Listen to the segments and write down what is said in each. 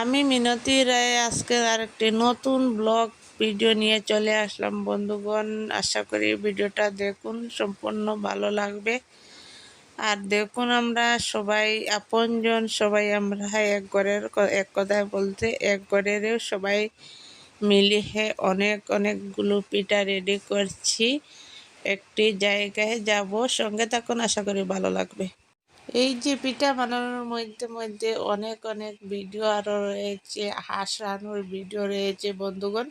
আমি মিনতি রায় আজকে আরেকটি নতুন ব্লগ ভিডিও নিয়ে চলে আসলাম। বন্ধুগণ, আশা করি ভিডিওটা দেখুন, সম্পূর্ণ ভালো লাগবে। আর দেখুন আমরা সবাই, আপনজন সবাই আমরা এক ঘরের এক কথায় বলতে এক ঘরেরও সবাই মিলিয়ে অনেক অনেকগুলো পিঠা রেডি করছি। একটি জায়গায় যাব। সঙ্গে থাকুন, আশা করি ভালো লাগবে। এই যে পিঠা বানানোর মধ্যে মধ্যে অনেক অনেক ভিডিও আরও রয়েছে। হাঁস রান্নার ভিডিও রয়েছে, বন্ধুগণ।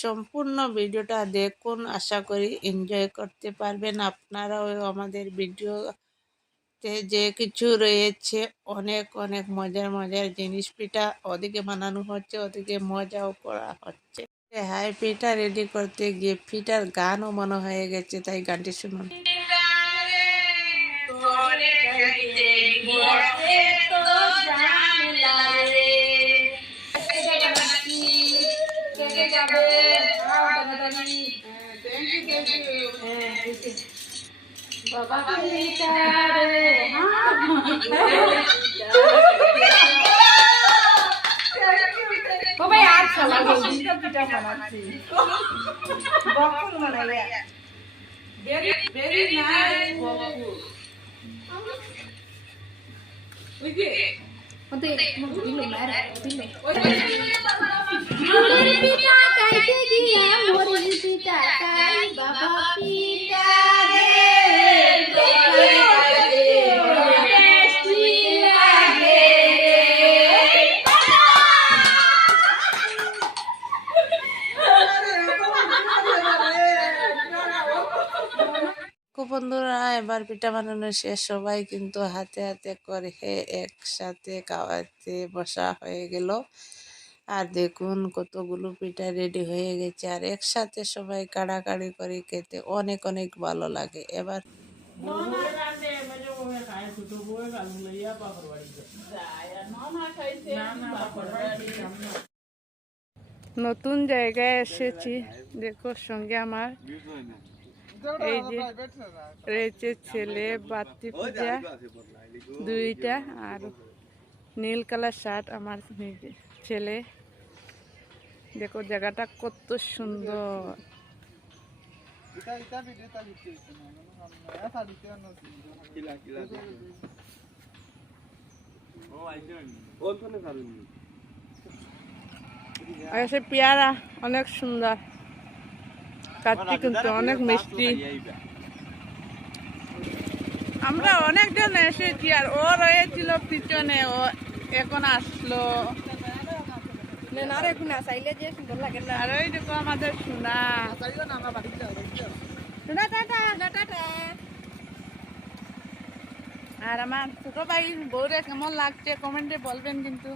সম্পূর্ণ ভিডিওটা দেখুন, আশা করি এনজয় করতে পারবেন। আপনারাও আমাদের ভিডিওতে যে কিছু রয়েছে, অনেক অনেক মজার মজার জিনিস পিঠা ওদিকে বানানো হচ্ছে, ওদিকে মজাও করা হচ্ছে। হাই, পিঠা রেডি করতে গিয়ে পিঠার গানও মনে হয়ে গেছে, তাই গানটি শুনুন। বাবা পিটারে ও ভাই আর চলা পিঠা বানাচ্ছি বকুল বানাইয়া ভেরি ভেরি নাইস বকুল ওই যে ওতে দিল মারা বন্ধুরা এবার পিঠা বানানো শেষ। সবাই কিন্তু হাতে হাতে করে একসাথে খাওয়াতে বসা হয়ে গেল। আর দেখুন কতগুলো পিঠা রেডি হয়ে গেছে। আর একসাথে সবাই কাড়াকাড়ি করে খেতে অনেক অনেক ভালো লাগে। এবার নতুন জায়গায় এসেছি। দেখো সঙ্গে আমার এই যে রয়েছে ছেলে, বাতি পূজা, দুইটা আর নীল কালার শার্ট আমার ছেলে। দেখো জায়গাটা কত সুন্দর। পেয়ারা অনেক সুন্দর। কাটতে কিন্তু অনেক মিষ্টি। আমরা অনেকজন এসেছি আর ও রয়েছিল পিছনে ও এখন আসলো। আর ওই দেখো আমাদের সোনা। সোনা টাটা টাটা। আর আমার ছোট ভাই বউরে কেমন লাগছে? কমেন্টে বলবেন কিন্তু।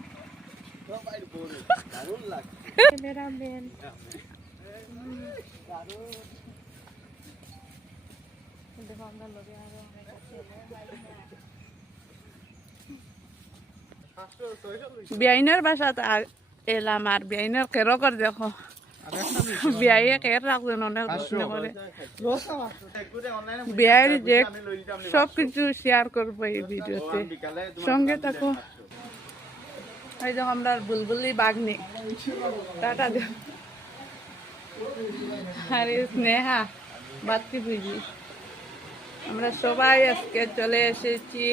দেখো আমরা আছে। বিয়াইনের বাসাত এলাম আর বিয়াইনের কেরো করে দেখো? বিয়াইয়ে কের রাখবেন অনেক যত্ন করে বিয়ের যে সব কিছু শেয়ার করব এই ভিডিওতে সঙ্গে থাকো। এই দেখো আমরা বুলবুলি বাগনি। টাটা দেব আরে স্নেহা বাতি বুঝি। আমরা সবাই আজকে চলে এসেছি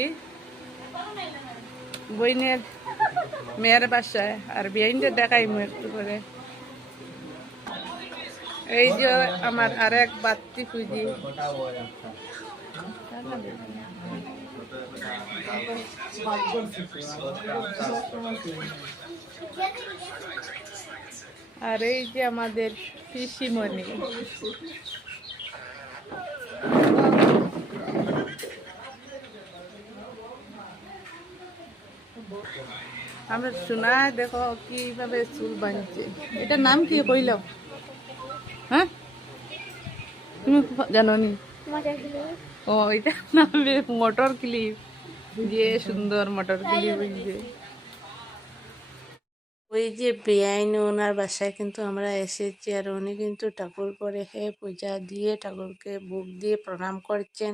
বইনের মেয়ের বাসায়, আর বিয়াইনদের দেখাই একটু করে। এই যে আমার আরেক বাতি পুঁজি আর এই যে আমাদের পিসিমণি। আমরা শোনা, দেখো কীভাবে চুল বাঁধছে। এটার নাম কি কইল? হ্যাঁ? তুমি জানো নি ও, এটা নাম মোটর ক্লিপ। যে সুন্দর মোটর ক্লিপ ওই যে বেআইন ওনার বাসায় কিন্তু আমরা এসেছি আর উনি কিন্তু ঠাকুর করে হে পূজা দিয়ে ঠাকুরকে বুক দিয়ে প্রণাম করছেন।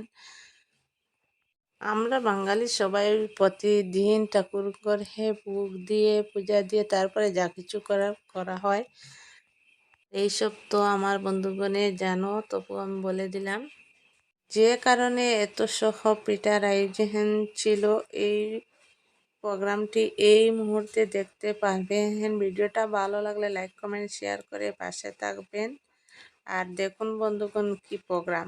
আমরা বাঙালি সবাই প্রতিদিন ঠাকুর ঘরে বুক দিয়ে পূজা দিয়ে তারপরে যা কিছু করা করা হয়। এইসব তো আমার বন্ধুগণে জানো তবু আমি বলে দিলাম। যে কারণে এত সহ পিঠার আয়োজন ছিল এই প্রোগ্রামটি এই মুহূর্তে দেখতে পারবেন। ভিডিওটা ভালো লাগলে লাইক, কমেন্ট, শেয়ার করে পাশে থাকবেন। আর দেখুন বন্ধুগণ কি প্রোগ্রাম।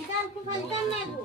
ఇదానికి ఫలితం లేదు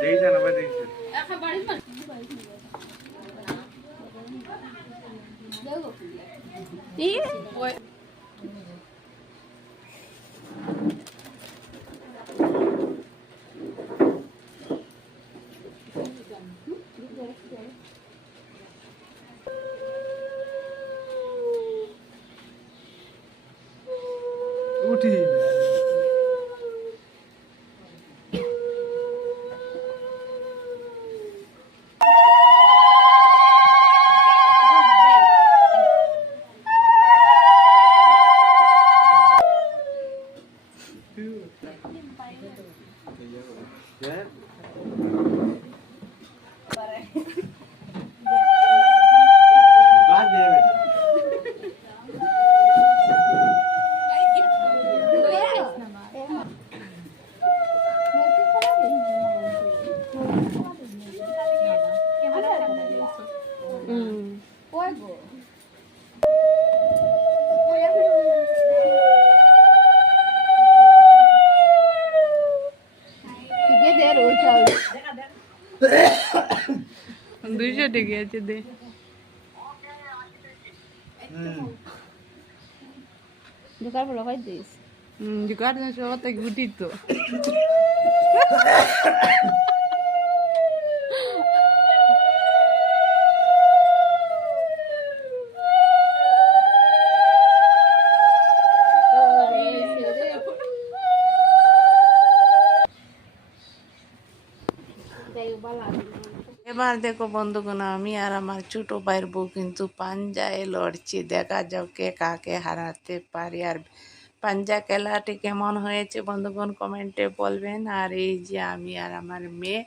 দেখেছেন আবার দেখেছেন 嗯 দুইশো টিকে আছে দে। দোকান বলো হয় দিস? জোগাড় সবাই গুটি তো। এবার দেখো বন্ধুগণ, আমি আর আমার ছোট ভাইয়ের বউ কিন্তু পাঞ্জায় লড়ছি। দেখা যাও কে কাকে হারাতে পারি। আর পাঞ্জা খেলাটি কেমন হয়েছে বন্ধুগণ কমেন্টে বলবেন। আর এই যে আমি আর আমার মেয়ে,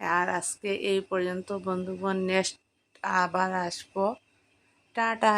আর আজকে এই পর্যন্ত বন্ধুগণ, নেক্সট আবার আসব। টাটা!